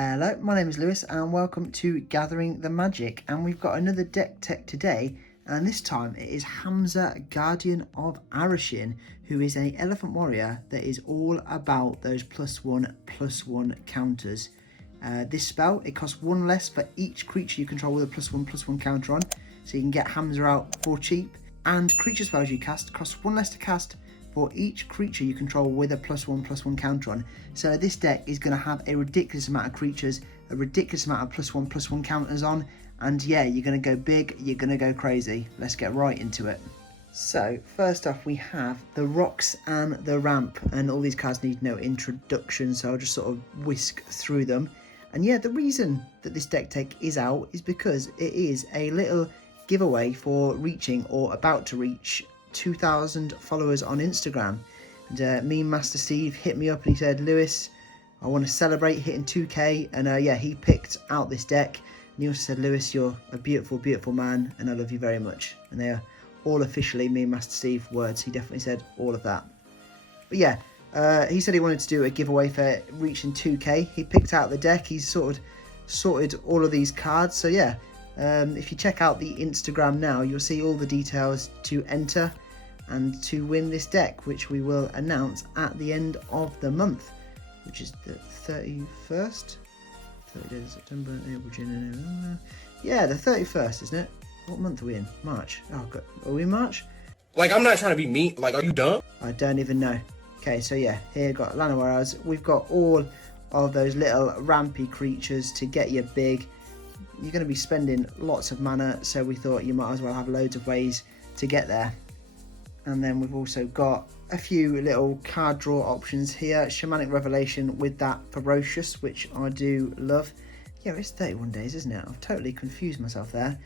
Hello, my name is Lewis and welcome to Gathering the Magic, and we've got another deck tech today, and this time it is Hamza, Guardian of Arashin, who is an elephant warrior that is all about those +1/+1 counters. This spell, it costs 1 less for each creature you control with a +1/+1 counter on, so you can get Hamza out for cheap, and creature spells you cast cost 1 less to cast for each creature you control with a +1/+1 counter on. So this deck is going to have a ridiculous amount of creatures, a ridiculous amount of +1/+1 counters on, and yeah, you're going to go big, you're going to go crazy. Let's get right into it. So first off, we have the rocks and the ramp, and all these cards need no introduction, so I'll just sort of whisk through them. And yeah, the reason that this deck tech is out is because it is a little giveaway for reaching or about to reach 2,000 followers on Instagram. And me and Master Steve hit me up and he said, Lewis, I want to celebrate hitting 2k, and yeah, he picked out this deck, and he also said, Lewis, you're a beautiful man and I love you very much. And they are all officially me and Master Steve words. He definitely said all of that. But yeah, he said he wanted to do a giveaway for reaching 2k. He picked out the deck, he's sorted all of these cards. So yeah, if you check out the Instagram now, you'll see all the details to enter and to win this deck, which we will announce at the end of the month, which is the 31st. 30 days of September, April, June, November. Yeah, the 31st, isn't it? What month are we in? March. Oh god, are we in March? Like, I'm not trying to be mean. Like, are you dumb? I don't even know. Okay, so yeah, here we've got Lana Warriors. We've got all of those little rampy creatures to get you big. You're going to be spending lots of mana, so we thought you might as well have loads of ways to get there. And then we've also got a few little card draw options here. Shamanic Revelation with that Ferocious, which I do love. Yeah, it's 31 days, isn't it? I've totally confused myself there.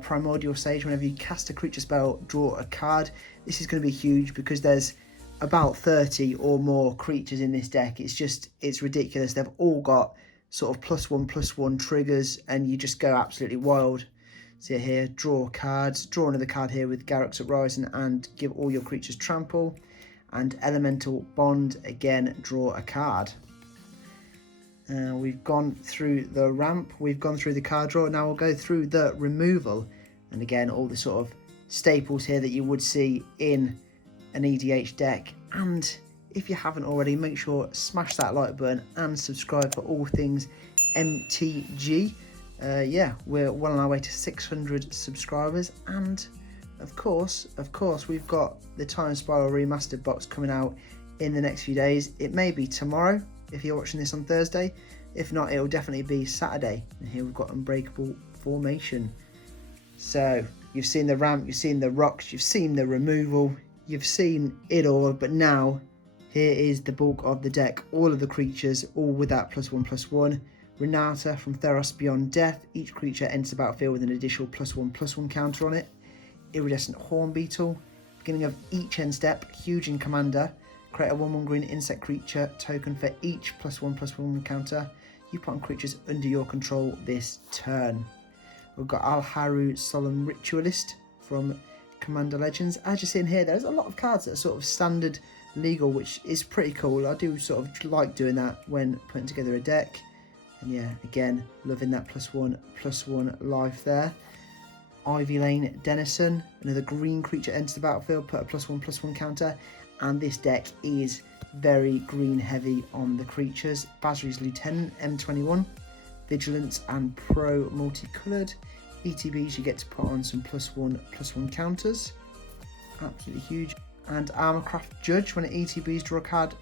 Primordial Sage, whenever you cast a creature spell, draw a card. This is going to be huge because there's about 30 or more creatures in this deck. It's ridiculous. They've all got sort of +1/+1 triggers, and you just go absolutely wild. So here, draw cards, draw another card here with Garruk's Uprising and give all your creatures trample. And Elemental Bond, again, draw a card. We've gone through the ramp, we've gone through the card draw, now we'll go through the removal. And again, all the sort of staples here that you would see in an EDH deck. And if you haven't already, make sure smash that like button and subscribe for all things MTG. Yeah, we're well on our way to 600 subscribers, and of course we've got the Time Spiral Remastered box coming out in the next few days. It may be tomorrow if you're watching this on Thursday. If not, it'll definitely be Saturday. And here we've got Unbreakable Formation. So you've seen the ramp, you've seen the rocks, you've seen the removal, you've seen it all, but now here is the bulk of the deck. All of the creatures, all with that +1/+1. Renata from Theros Beyond Death. Each creature enters the battlefield with an additional +1/+1 counter on it. Iridescent Horn Beetle. Beginning of each end step, huge in Commander. Create a 1/1 green insect creature token for each +1/+1 counter you put on creatures under your control this turn. We've got Alharu Solemn Ritualist from Commander Legends. As you're seeing here, there's a lot of cards that are sort of standard legal, which is pretty cool. I do sort of like doing that when putting together a deck. And yeah, again, loving that +1/+1 life there. Ivy Lane Denizen, another green creature enters the battlefield, put a +1/+1 counter. And this deck is very green heavy on the creatures. Basri's Lieutenant, M21, Vigilance and Pro multicoloured. ETBs, you get to put on some +1/+1 counters. Absolutely huge. And Armorcraft Judge, when it ETBs, draw a card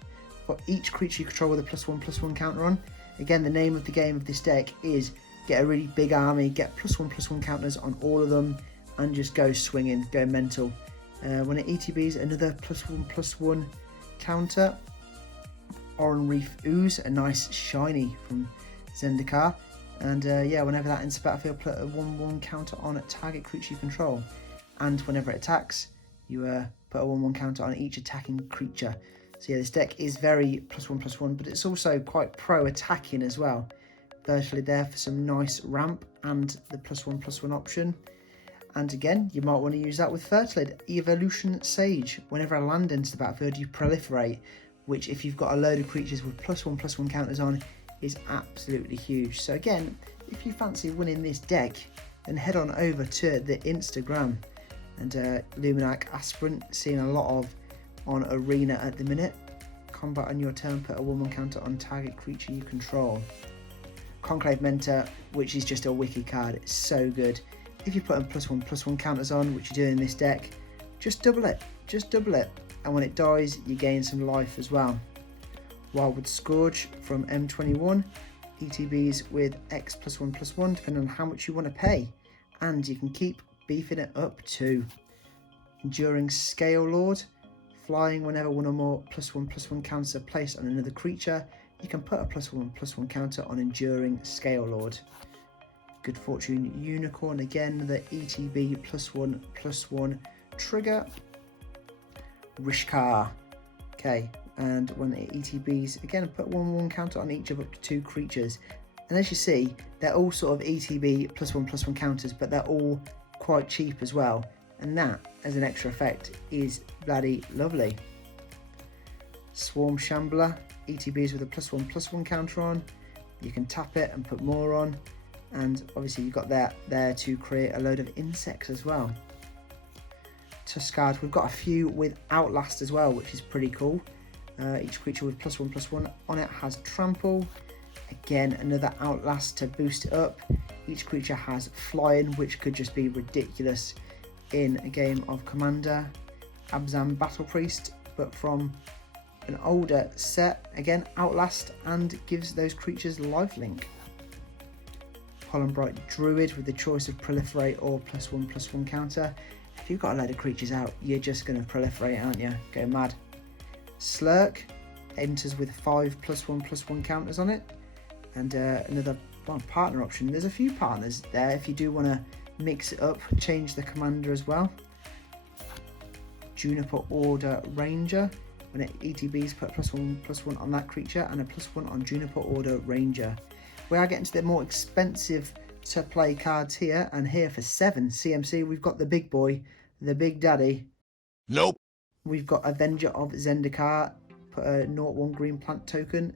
for each creature you control with a +1/+1 counter on. Again, the name of the game of this deck is get a really big army, get +1/+1 counters on all of them, and just go swinging, go mental. When it ETBs, another +1/+1 counter. Oran Reef Ooze, a nice shiny from Zendikar. And yeah, whenever that enters the battlefield, put a 1/1 counter on a target creature you control. And whenever it attacks, you put a 1/1 counter on each attacking creature. So yeah, this deck is very +1/+1, but it's also quite pro-attacking as well. Virtually there for some nice ramp and the +1/+1 option. And again, you might want to use that with Fertilid. Evolution Sage. Whenever a land enters the battlefield, you proliferate, which if you've got a load of creatures with +1/+1 counters on, is absolutely huge. So again, if you fancy winning this deck, then head on over to the Instagram. And Luminac Aspirant, seeing a lot of on Arena at the minute. Combat on your turn, put a 1/1 counter on target creature you control. Conclave Mentor, which is just a wiki card, it's so good. If you put +1/+1 counters on, which you do in this deck, just double it, and when it dies, you gain some life as well. Wildwood Scourge from M21, ETBs with X +1/+1, depending on how much you want to pay, and you can keep beefing it up too. Enduring Scale Lord, flying whenever one or more +1/+1 counters are placed on another creature, you can put a +1/+1 counter on Enduring Scale Lord. Good Fortune Unicorn, again the ETB +1/+1 trigger. Rishkar, okay, and when it ETBs, again put 1/1 counter on each of up to 2 creatures. And as you see, they're all sort of ETB +1/+1 counters, but they're all quite cheap as well. And that, as an extra effect, is bloody lovely. Swarm Shambler, ETBs with a +1/+1 counter on. You can tap it and put more on. And obviously you've got that there to create a load of insects as well. Tuskard, we've got a few with Outlast as well, which is pretty cool. Each creature with +1/+1 on it has Trample. Again, another Outlast to boost it up. Each creature has Flying, which could just be ridiculous in a game of Commander. Abzan Battle Priest, but from an older set. Again, Outlast, and gives those creatures lifelink. Hollenbright Druid with the choice of Proliferate or +1/+1 counter. If you've got a load of creatures out, you're just going to proliferate, aren't you? Go mad. Slurk enters with 5 +1/+1 counters on it. And another partner option. There's a few partners there if you do want to mix it up, change the commander as well. Juniper Order Ranger. When it ETBs, put +1/+1 on that creature and a +1 on Juniper Order Ranger. We are getting to the more expensive to play cards here, and here for 7 CMC we've got the big boy, the big daddy. Nope. We've got Avenger of Zendikar, put a 0/1 green plant token.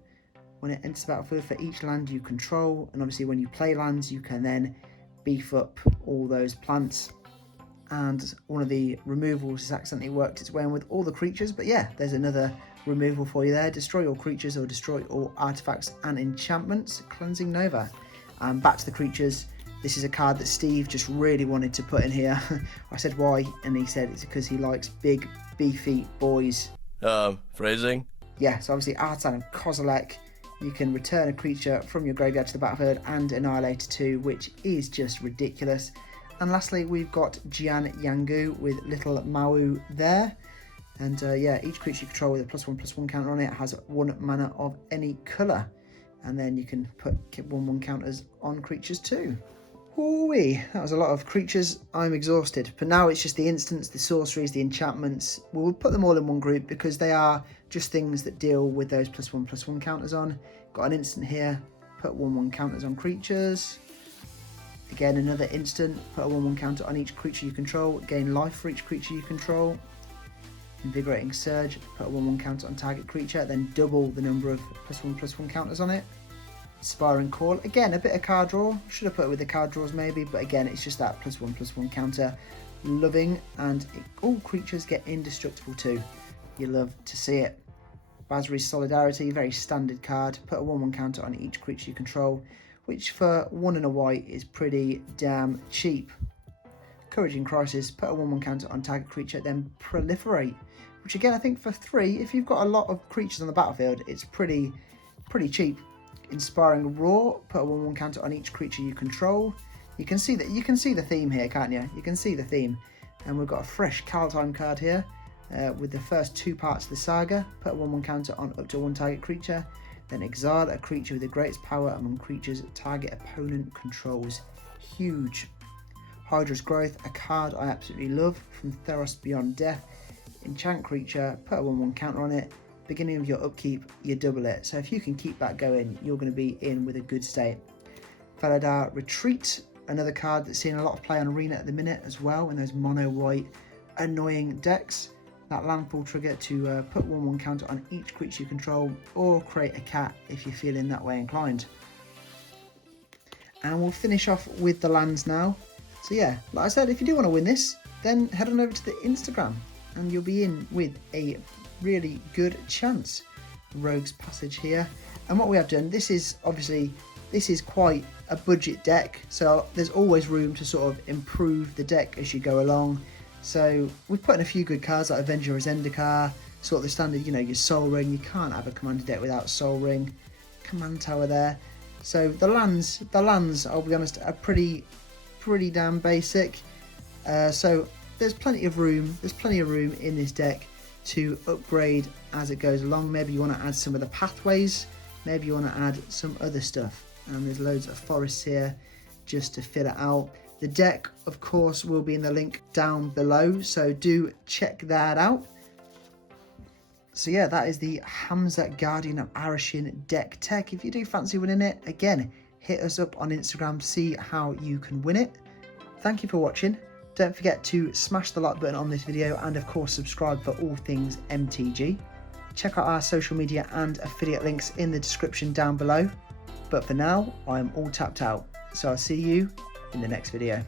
When it enters the battlefield for each land you control, and obviously when you play lands you can then beef up all those plants. And one of the removals has accidentally worked its way in with all the creatures, but yeah, there's another removal for you there. Destroy all creatures or destroy all artifacts and enchantments. Cleansing Nova. Back to the creatures. This is a card that Steve just really wanted to put in here. I said why, and he said it's because he likes big, beefy boys. Phrasing? Yeah, so obviously Artan and Kozilek. You can return a creature from your graveyard to the battlefield and Annihilator 2, which is just ridiculous. And lastly, we've got Jian Yangu with Little Maui there. And yeah, each creature you control with a +1/+1 counter on it has 1 mana of any colour. And then you can put 1/1 counters on creatures too. Ooh-wee, that was a lot of creatures. I'm exhausted. But now it's just the instants, the sorceries, the enchantments. We'll put them all in one group because they are just things that deal with those +1/+1 counters on. Got an instant here, put 1/1 counters on creatures. Again, another instant, put a 1/1 counter on each creature you control, gain life for each creature you control. Invigorating Surge, put a 1/1 counter on target creature, then double the number of +1/+1 counters on it. Inspiring Call, again a bit of card draw, should have put it with the card draws maybe, but again it's just that +1/+1 counter. Loving, and all creatures get indestructible too. You love to see it. Basri's Solidarity, very standard card, put a 1/1 counter on each creature you control, which for 1 and a white is pretty damn cheap. Courage in Crisis, put a 1/1 counter on target creature, then Proliferate, which again I think for 3, if you've got a lot of creatures on the battlefield, it's pretty cheap. Inspiring Roar, put a 1/1 counter on each creature you control. You can see the theme here, can't you? You can see the theme. And we've got a fresh Kaldheim card here with the first 2 parts of the saga. Put a 1/1 counter on up to 1 target creature. Then exile a creature with the greatest power among creatures target opponent controls. Huge. Hydra's Growth, a card I absolutely love from Theros Beyond Death. Enchant creature, put a 1/1 counter on it. Beginning of your upkeep, you double it. So if you can keep that going, you're going to be in with a good state. Faladar Retreat, another card that's seeing a lot of play on Arena at the minute as well in those mono white annoying decks. that land pool trigger to put 1/1 counter on each creature you control, or create a cat if you're feeling that way inclined. And we'll finish off with the lands now. So yeah, like I said, if you do want to win this, then head on over to the Instagram and you'll be in with a really good chance. Rogue's Passage here. And what we have done, this is quite a budget deck, so there's always room to sort of improve the deck as you go along. So we've put in a few good cards like Avenger of Zendikar, sort of the standard, you know, your Soul Ring. You can't have a commander deck without Soul Ring. Command Tower there. So the lands, I'll be honest, are pretty damn basic. So there's plenty of room in this deck to upgrade as it goes along. Maybe you want to add some of the pathways, maybe you want to add some other stuff. And there's loads of forests here just to fill it out. The deck, of course, will be in the link down below, so do check that out. So yeah, that is the Hamza Guardian of Arashin deck tech. If you do fancy winning it, again, hit us up on Instagram to see how you can win it. Thank you for watching. Don't forget to smash the like button on this video and of course subscribe for all things MTG. Check out our social media and affiliate links in the description down below. But for now, I'm all tapped out. So I'll see you in the next video.